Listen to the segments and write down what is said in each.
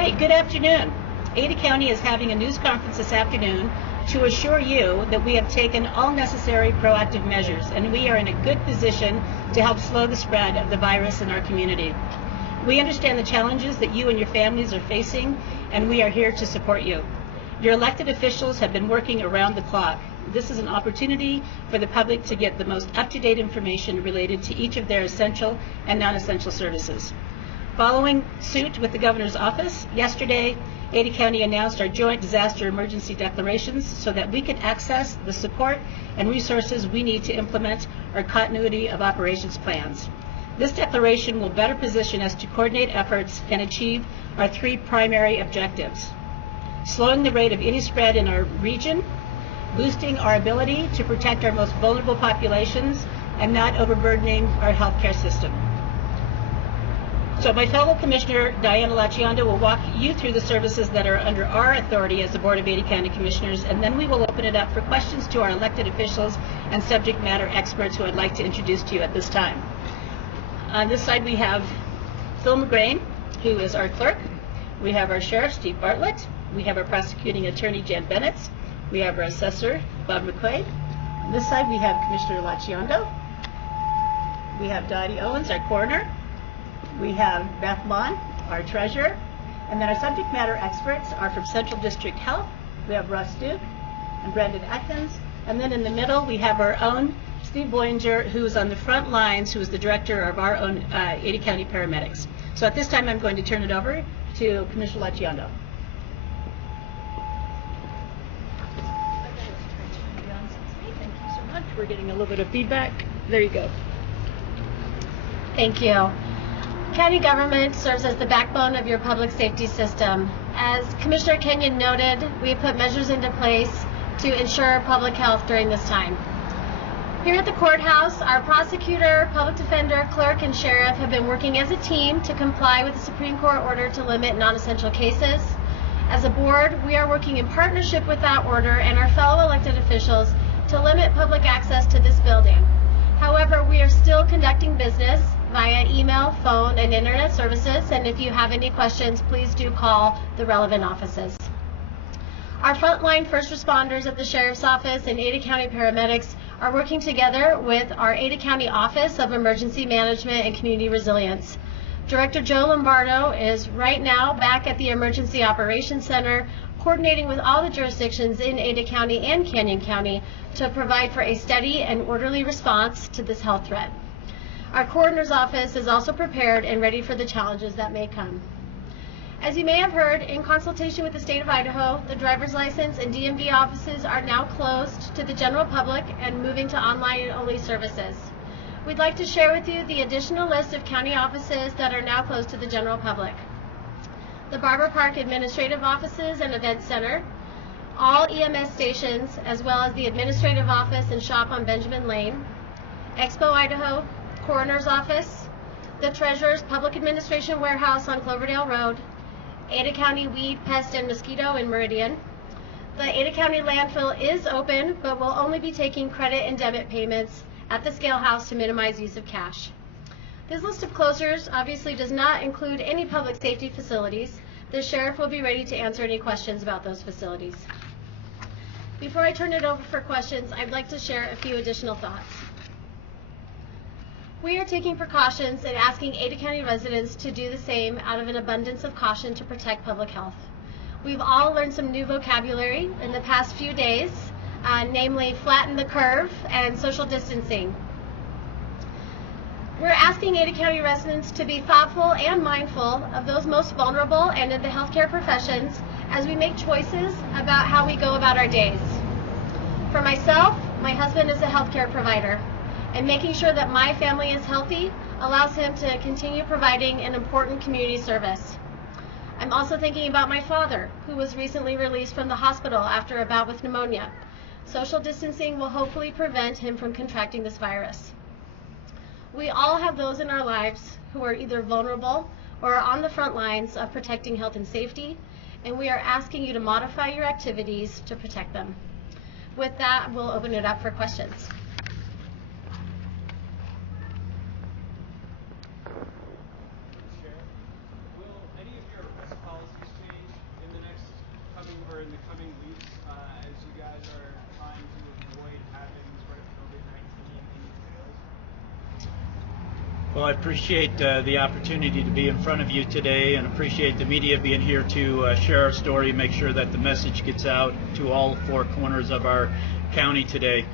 right, good afternoon. Ada County is having a news conference this afternoon to assure you that we have taken all necessary proactive measures and we are in a good position to help slow the spread of the virus in our community. We understand the challenges that you and your families are facing, and we are here to support you. Your elected officials have been working around the clock. This is an opportunity for the public to get the most up-to-date information related to each of their essential and non-essential services. Following suit with the Governor's Office, yesterday, Ada County announced our joint disaster emergency declarations so that we can access the support and resources we need to implement our continuity of operations plans. This declaration will better position us to coordinate efforts and achieve our three primary objectives: slowing the rate of any spread in our region, boosting our ability to protect our most vulnerable populations, and not overburdening our healthcare system. So my fellow Commissioner, Diana Luciano, will walk you through the services that are under our authority as the Board of Ada County Commissioners, and then we will open it up for questions to our elected officials and subject matter experts who I'd like to introduce to you at this time. On this side we have Phil McGrain, who is our clerk. We have our sheriff, Steve Bartlett. We have our prosecuting attorney, Jan Bennett. We have our assessor, Bob McQuaid. On this side we have Commissioner Luciano. We have Dottie Owens, our coroner. We have Beth Mon, our treasurer, and then our subject matter experts are from Central District Health. We have Russ Duke and Brendan Atkins, and then in the middle we have our own Steve Boyinger, who is on the front lines, who is the director of our own Ada County Paramedics. So at this time I'm going to turn it over to Commissioner Luciano. Thank you so much. We're getting a little bit of feedback. There you go. Thank you. County government serves as the backbone of your public safety system. As Commissioner Kenyon noted, we put measures into place to ensure public health during this time. Here at the courthouse, our prosecutor, public defender, clerk, and sheriff have been working as a team to comply with the Supreme Court order to limit non-essential cases. As a board, we are working in partnership with that order and our fellow elected officials to limit public access to this building. However, we are still conducting business via email, phone, and internet services, and if you have any questions, please do call the relevant offices. Our frontline first responders at the Sheriff's Office and Ada County Paramedics are working together with our Ada County Office of Emergency Management and Community Resilience. Director Joe Lombardo is right now back at the Emergency Operations Center, coordinating with all the jurisdictions in Ada County and Canyon County to provide for a steady and orderly response to this health threat. Our coroner's office is also prepared and ready for the challenges that may come. As you may have heard, in consultation with the state of Idaho, the driver's license and DMV offices are now closed to the general public and moving to online-only services. We'd like to share with you the additional list of county offices that are now closed to the general public. The Barber Park Administrative Offices and Event Center, all EMS stations, as well as the Administrative Office and Shop on Benjamin Lane, Expo Idaho, Coroner's Office, the Treasurer's Public Administration Warehouse on Cloverdale Road, Ada County Weed, Pest, and Mosquito in Meridian. The Ada County landfill is open, but will only be taking credit and debit payments at the scale house to minimize use of cash. This list of closures obviously does not include any public safety facilities. The sheriff will be ready to answer any questions about those facilities. Before I turn it over for questions, I'd like to share a few additional thoughts. We are taking precautions and asking Ada County residents to do the same out of an abundance of caution to protect public health. We've all learned some new vocabulary in the past few days, namely flatten the curve and social distancing. We're asking Ada County residents to be thoughtful and mindful of those most vulnerable and in the healthcare professions as we make choices about how we go about our days. For myself, my husband is a healthcare provider, and making sure that my family is healthy allows him to continue providing an important community service. I'm also thinking about my father, who was recently released from the hospital after a bout with pneumonia. Social distancing will hopefully prevent him from contracting this virus. We all have those in our lives who are either vulnerable or are on the front lines of protecting health and safety, and we are asking you to modify your activities to protect them. With that, we'll open it up for questions. Will any of your risk policies Well, I appreciate the opportunity to be in front of you today, and appreciate the media being here to share our story, make sure that the message gets out to all four corners of our county today.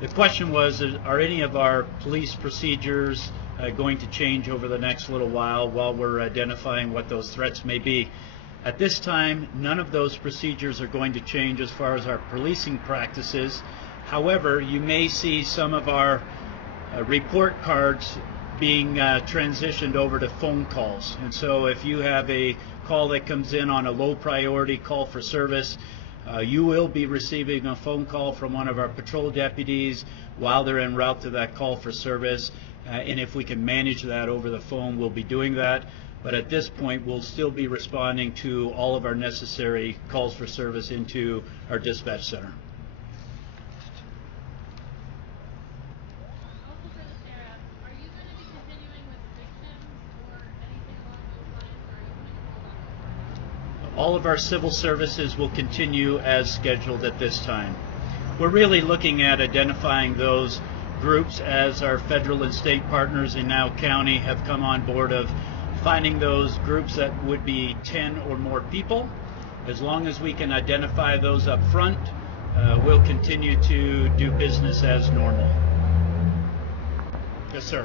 The question was, are any of our police procedures going to change over the next little while we're identifying what those threats may be? At this time, none of those procedures are going to change as far as our policing practices. However, you may see some of our report cards being transitioned over to phone calls. And so if you have a call that comes in on a low priority call for service, you will be receiving a phone call from one of our patrol deputies while they're en route to that call for service. And if we can manage that over the phone, we'll be doing that. But at this point, we'll still be responding to all of our necessary calls for service into our dispatch center. All of our civil services will continue as scheduled at this time. We're really looking at identifying those groups as our federal and state partners in now county have come on board of finding those groups that would be 10 or more people. As long as we can identify those up front, we'll continue to do business as normal. Yes, sir.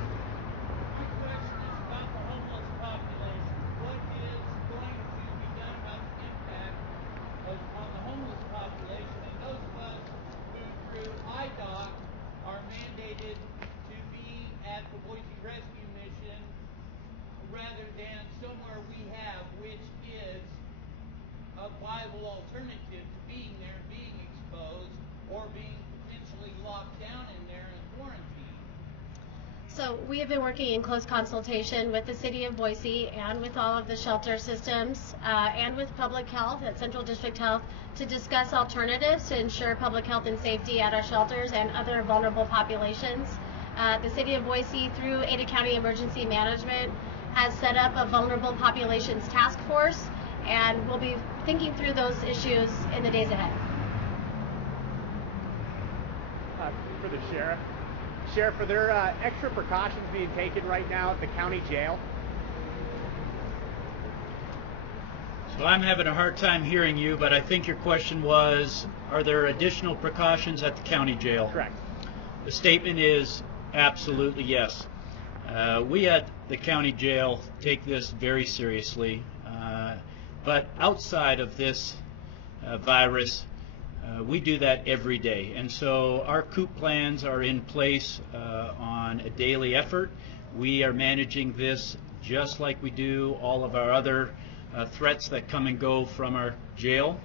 Rather than somewhere we have, which is a viable alternative to being there, being exposed, or being potentially locked down in there and quarantined. So we have been working in close consultation with the City of Boise and with all of the shelter systems and with public health at Central District Health to discuss alternatives to ensure public health and safety at our shelters and other vulnerable populations. The City of Boise, through Ada County Emergency Management, has set up a vulnerable populations task force, and we'll be thinking through those issues in the days ahead. For the sheriff. Sheriff, are there extra precautions being taken right now at the county jail? So I'm having a hard time hearing you, but I think your question was, are there additional precautions at the county jail? Correct. The statement is absolutely yes. We at the county jail take this very seriously, but outside of this virus, we do that every day. And so our COOP plans are in place on a daily effort. We are managing this just like we do all of our other threats that come and go from our jail.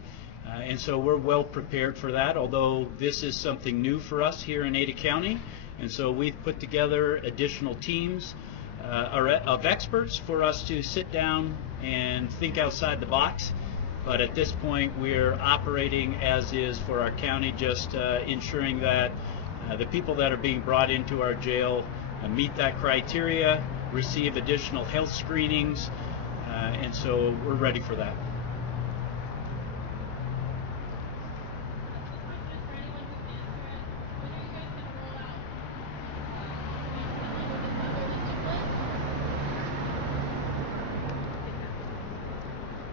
And so we're well prepared for that, although this is something new for us here in Ada County. And so we've put together additional teams of experts for us to sit down and think outside the box. But at this point, we're operating as is for our county, just ensuring that the people that are being brought into our jail meet that criteria, receive additional health screenings, and so we're ready for that.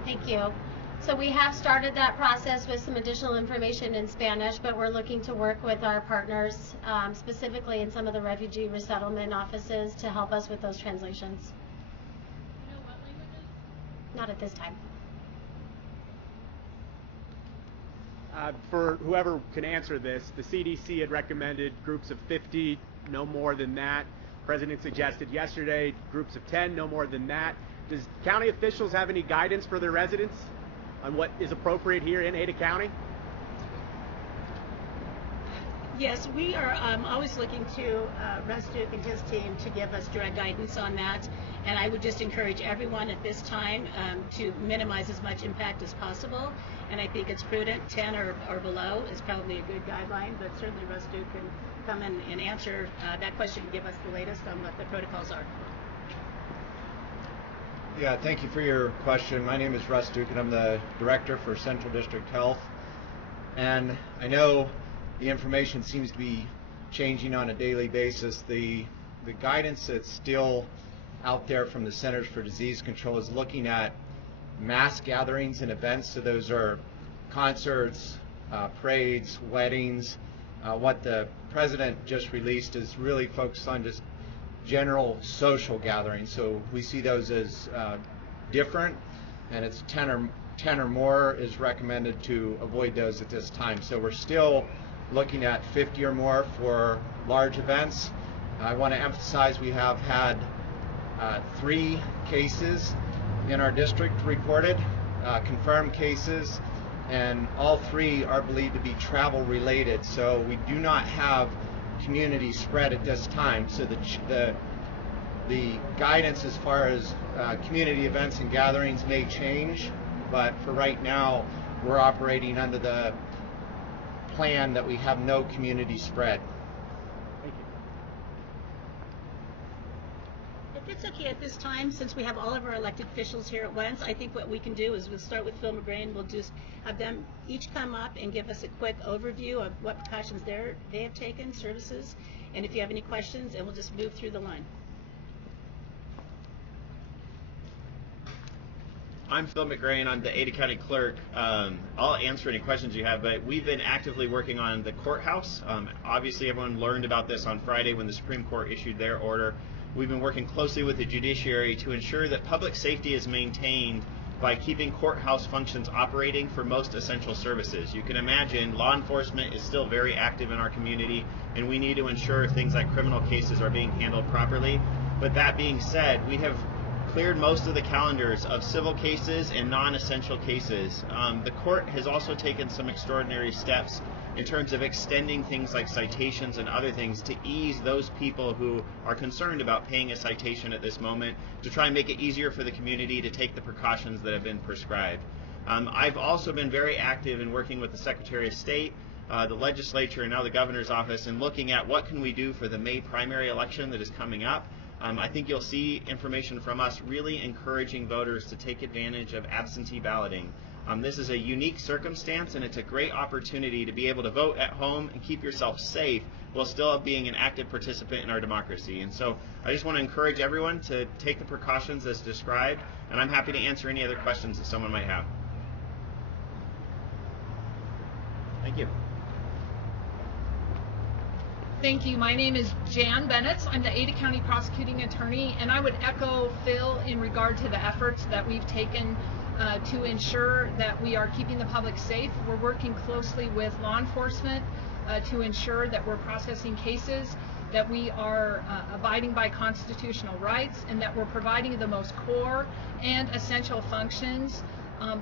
Thank you. So we have started that process with some additional information in Spanish, but we're looking to work with our partners, specifically in some of the refugee resettlement offices, to help us with those translations. You know what languages? Not at this time. For whoever can answer this, the CDC had recommended groups of 50, no more than that. President suggested yesterday groups of 10, no more than that. Does county officials have any guidance for their residents on what is appropriate here in Ada County? Yes, we are always looking to Russ Duke and his team to give us direct guidance on that. And I would just encourage everyone at this time to minimize as much impact as possible. And I think it's prudent, 10 or below is probably a good guideline, but certainly Russ Duke can come in and answer that question and give us the latest on what the protocols are. Yeah, thank you for your question. My name is Russ Duke, and I'm the director for Central District Health. And I know the information seems to be changing on a daily basis. The the guidance that's still out there from the Centers for Disease Control is looking at mass gatherings and events. So those are concerts, parades, weddings. What the president just released is really focused on just general social gatherings. So we see those as different, and it's 10 or more is recommended to avoid those at this time. So we're still looking at 50 or more for large events. I want to emphasize we have had 3 cases in our district reported, confirmed cases, and all 3 are believed to be travel related. So we do not have community spread at this time. So the guidance as far as community events and gatherings may change, but for right now we're operating under the plan that we have no community spread. Thank you. If it's okay at this time, since we have all of our elected officials here at once, I think what we can do is we'll start with Phil McGrain. We'll just have them each come up and give us a quick overview of what precautions they have taken, services, and if you have any questions, and we'll just move through the line. I'm Phil McGrain. I'm the Ada County Clerk. I'll answer any questions you have, but we've been actively working on the courthouse. Obviously, everyone learned about this on Friday when the Supreme Court issued their order. We've been working closely with the judiciary to ensure that public safety is maintained by keeping courthouse functions operating for most essential services. You can imagine law enforcement is still very active in our community, and we need to ensure things like criminal cases are being handled properly. But that being said, we have cleared most of the calendars of civil cases and non-essential cases. The court has also taken some extraordinary steps in terms of extending things like citations and other things to ease those people who are concerned about paying a citation at this moment, to try and make it easier for the community to take the precautions that have been prescribed. I've also been very active in working with the Secretary of State, the legislature, and now the governor's office in looking at what can we do for the May primary election that is coming up. I think you'll see information from us really encouraging voters to take advantage of absentee balloting. This is a unique circumstance, and it's a great opportunity to be able to vote at home and keep yourself safe while still being an active participant in our democracy. And so I just want to encourage everyone to take the precautions as described, and I'm happy to answer any other questions that someone might have. Thank you. Thank you. My name is Jan Bennett. I'm the Ada County Prosecuting Attorney, and I would echo Phil in regard to the efforts that we've taken to ensure that we are keeping the public safe. We're working closely with law enforcement to ensure that we're processing cases, that we are abiding by constitutional rights, and that we're providing the most core and essential functions.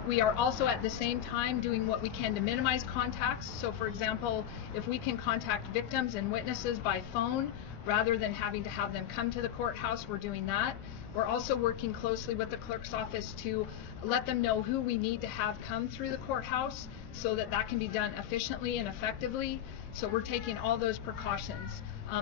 We are also at the same time doing what we can to minimize contacts. So for example, if we can contact victims and witnesses by phone rather than having to have them come to the courthouse, we're doing that. We're also working closely with the clerk's office to let them know who we need to have come through the courthouse so that that can be done efficiently and effectively. So we're taking all those precautions.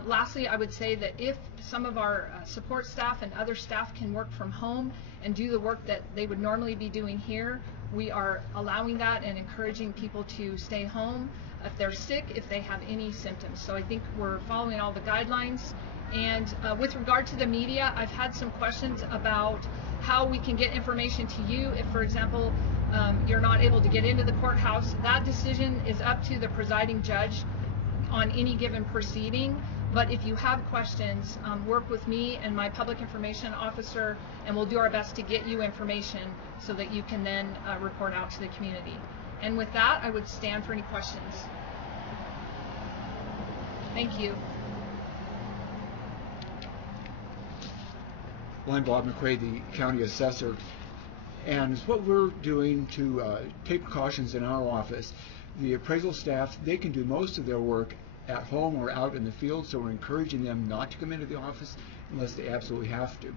Lastly, I would say that if some of our support staff and other staff can work from home and do the work that they would normally be doing here, we are allowing that and encouraging people to stay home if they're sick, if they have any symptoms. So I think we're following all the guidelines. And with regard to the media, I've had some questions about how we can get information to you if, for example, you're not able to get into the courthouse. That decision is up to the presiding judge on any given proceeding. But if you have questions, work with me and my public information officer, and we'll do our best to get you information so that you can then report out to the community. And with that, I would stand for any questions. Thank you. Well, I'm Bob McRae, the county assessor, and what we're doing to take precautions in our office, the appraisal staff, they can do most of their work at home or out in the field, so we're encouraging them not to come into the office unless they absolutely have to.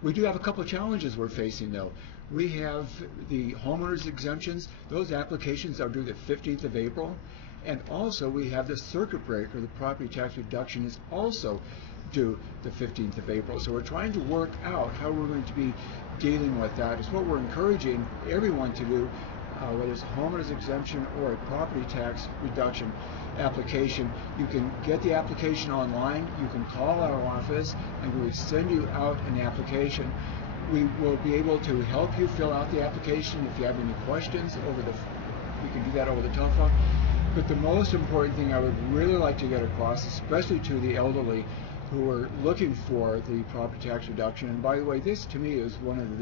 We do have a couple of challenges we're facing, though. We have the homeowners exemptions. Those applications are due the 15th of April, and also we have the circuit breaker, the property tax reduction, is also due the 15th of April. So we're trying to work out how we're going to be dealing with that. It's what we're encouraging everyone to do. whether it's a homeowner's exemption or a property tax reduction application. You can get the application online. You can call our office, and we will send you out an application. We will be able to help you fill out the application. If you have any questions, we can do that over the telephone. But the most important thing I would really like to get across, especially to the elderly who are looking for the property tax reduction, and by the way, this to me is one of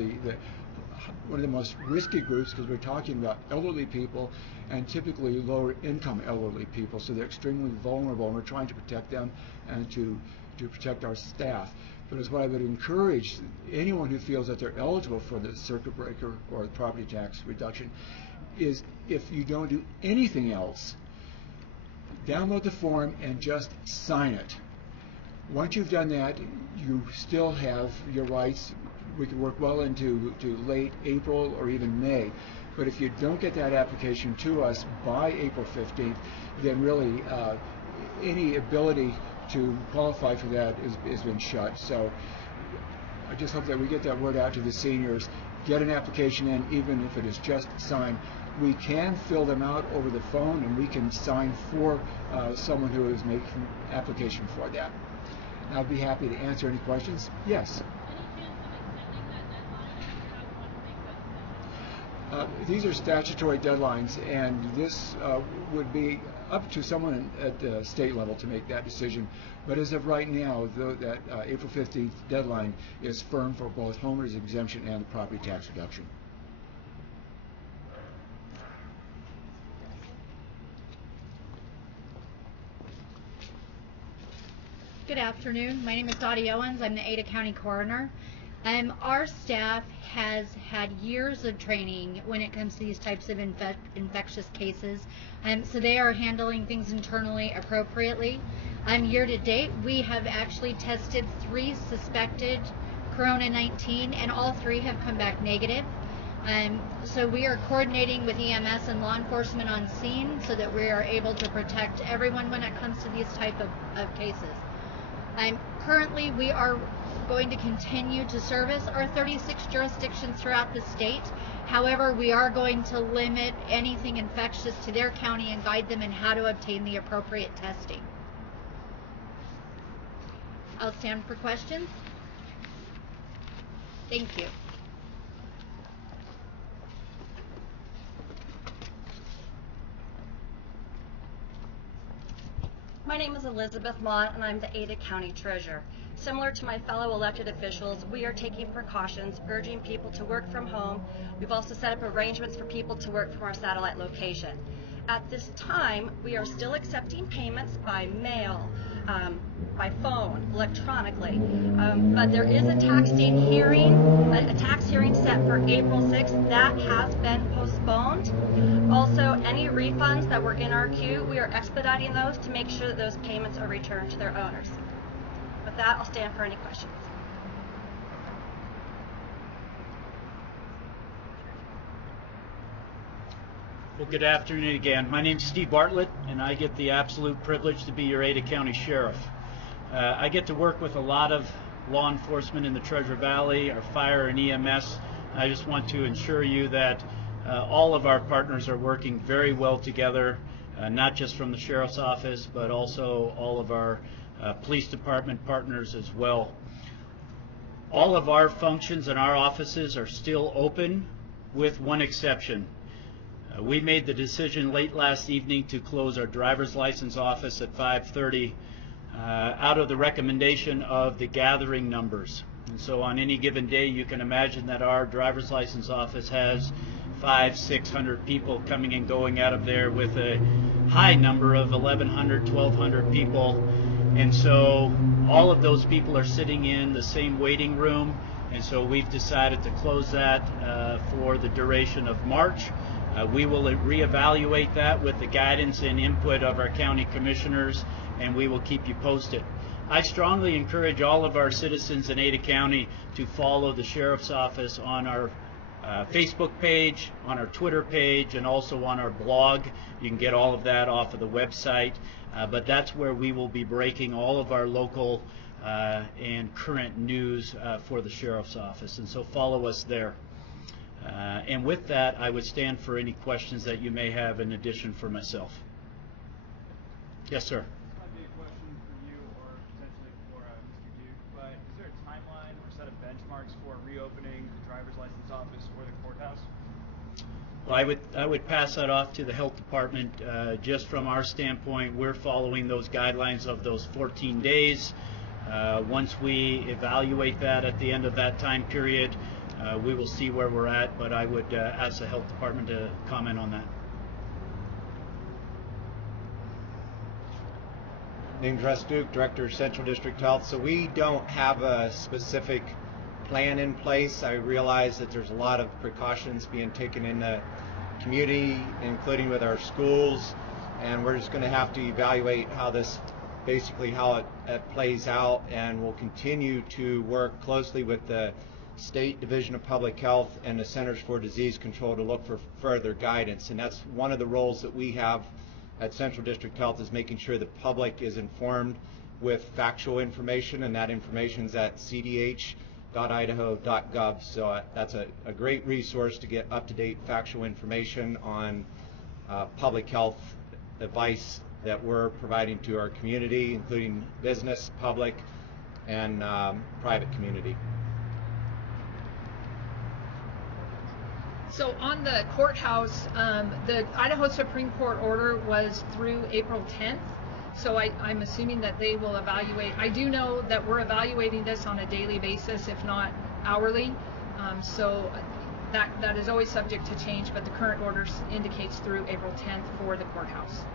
the most risky groups, because we're talking about elderly people and typically lower income elderly people, so they're extremely vulnerable, and we're trying to protect them and to protect our staff. But as what I would encourage anyone who feels that they're eligible for the circuit breaker or the property tax reduction is, if you don't do anything else, download the form and just sign it. Once you've done that, you still have your rights. We can work well into late April or even May. But if you don't get that application to us by April 15th, then really any ability to qualify for that has been shut. So I just hope that we get that word out to the seniors. Get an application in, even if it is just signed. We can fill them out over the phone, and we can sign for someone who is making application for that. I'd be happy to answer any questions. Yes. These are statutory deadlines, and this would be up to someone at the state level to make that decision. But as of right now, that April 15th deadline is firm for both homeowners exemption and the property tax reduction. Good afternoon. My name is Dottie Owens. I'm the Ada County Coroner. Our staff has had years of training when it comes to these types of infectious cases, so they are handling things internally appropriately. Year to date, we have actually tested 3 suspected Corona-19, and all 3 have come back negative. So we are coordinating with EMS and law enforcement on scene so that we are able to protect everyone when it comes to these type of cases. Currently, we are going to continue to service our 36 jurisdictions throughout the state. However, we are going to limit anything infectious to their county and guide them in how to obtain the appropriate testing. I'll stand for questions. Thank you. My name is Elizabeth Mott, and I'm the Ada County Treasurer. Similar to my fellow elected officials, we are taking precautions, urging people to work from home. We've also set up arrangements for people to work from our satellite location. At this time, we are still accepting payments by mail, by phone, electronically. But there is a tax hearing set for April 6th. That has been postponed. Also, any refunds that were in our queue, we are expediting those to make sure that those payments are returned to their owners. With that, I'll stand for any questions. Well, good afternoon again. My name's Steve Bartlett, and I get the absolute privilege to be your Ada County Sheriff. I get to work with a lot of law enforcement in the Treasure Valley, our fire and EMS. I just want to assure you that all of our partners are working very well together, not just from the Sheriff's Office, but also all of our police department partners as well. All of our functions in our offices are still open, with one exception. We made the decision late last evening to close our driver's license office at 5:30 out of the recommendation of the gathering numbers. And so on any given day, you can imagine that our driver's license office has 500-600 people coming and going out of there, with a high number of 1,100-1,200 people. And so all of those people are sitting in the same waiting room, and so we've decided to close that for the duration of March. We will reevaluate that with the guidance and input of our county commissioners, and we will keep you posted. I strongly encourage all of our citizens in Ada County to follow the Sheriff's Office on our Facebook page, on our Twitter page, and also on our blog. You can get all of that off of the website, but that's where we will be breaking all of our local and current news for the Sheriff's Office, and so follow us there. And with that, I would stand for any questions that you may have in addition for myself. Yes, sir. This might be a question for you or potentially for Mr. Duke, but is there a timeline or set of benchmarks for reopening the driver's license office or the courthouse? Well, I would pass that off to the health department. Just from our standpoint, we're following those guidelines of those 14 days. Once we evaluate that at the end of that time period, we will see where we're at, but I would ask the health department to comment on that. Name's Russ Duke, Director of Central District Health. So we don't have a specific plan in place. I realize that there's a lot of precautions being taken in the community, including with our schools, and we're just going to have to evaluate how this, basically how it plays out, and we'll continue to work closely with the State Division of Public Health and the Centers for Disease Control to look for further guidance. And that's one of the roles that we have at Central District Health, is making sure the public is informed with factual information, and that information is at cdh.idaho.gov. So that's a great resource to get up-to-date factual information on public health advice that we're providing to our community, including business, public, and private community. So on the courthouse, the Idaho Supreme Court order was through April 10th. So I'm assuming that they will evaluate. I do know that we're evaluating this on a daily basis, if not hourly. So that is always subject to change, but the current order indicates through April 10th for the courthouse.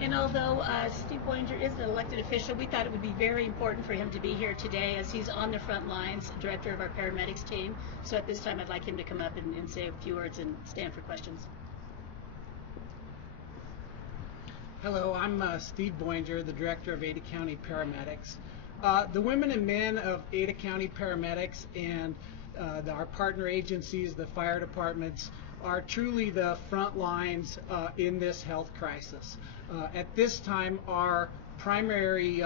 And although Steve Boinger is an elected official, we thought it would be very important for him to be here today, as he's on the front lines, director of our paramedics team. So at this time, I'd like him to come up and say a few words and stand for questions. Hello, I'm Steve Boinger, the director of Ada County Paramedics. The women and men of Ada County Paramedics and our partner agencies, the fire departments, are truly the front lines in this health crisis. At this time, our primary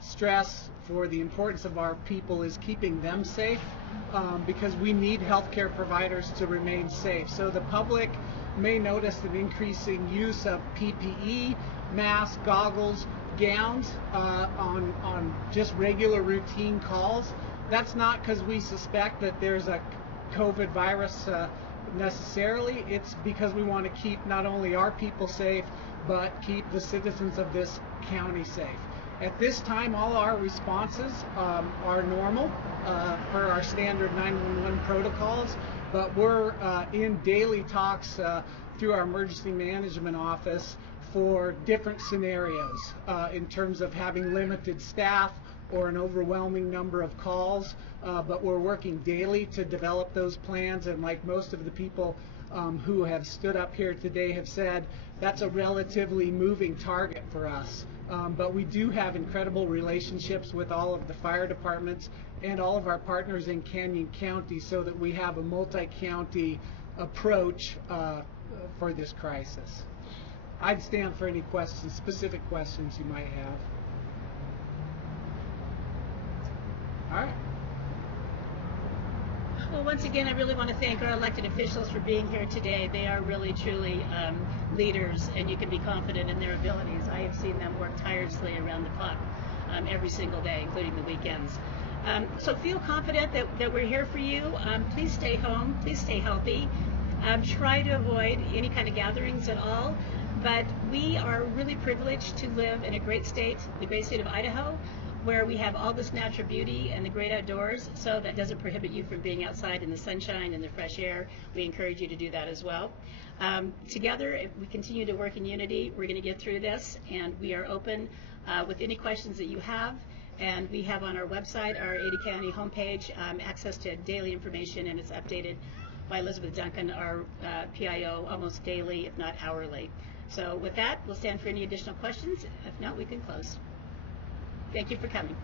stress for the importance of our people is keeping them safe, because we need healthcare providers to remain safe. So the public may notice an increasing use of PPE, masks, goggles, gowns on just regular routine calls. That's not because we suspect that there's a COVID virus necessarily. It's because we want to keep not only our people safe, but keep the citizens of this county safe. At this time, all our responses are normal per our standard 911 protocols, but we're in daily talks through our emergency management office for different scenarios in terms of having limited staff or an overwhelming number of calls, but we're working daily to develop those plans, and like most of the people who have stood up here today have said, that's a relatively moving target for us. But we do have incredible relationships with all of the fire departments and all of our partners in Canyon County, so that we have a multi-county approach for this crisis. I'd stand for any questions, specific questions you might have. All right. Well, once again, I really want to thank our elected officials for being here today. They are really, truly leaders, and you can be confident in their abilities. I have seen them work tirelessly around the clock every single day, including the weekends. So feel confident that we're here for you. Please stay home. Please stay healthy. Try to avoid any kind of gatherings at all. But we are really privileged to live in a great state, the great state of Idaho, where we have all this natural beauty and the great outdoors, so that doesn't prohibit you from being outside in the sunshine and the fresh air. We encourage you to do that as well. Together, if we continue to work in unity, we're going to get through this, and we are open with any questions that you have. And we have on our website, our Ada County homepage, access to daily information, and it's updated by Elizabeth Duncan, our PIO, almost daily, if not hourly. So with that, we'll stand for any additional questions. If not, we can close. Thank you for coming.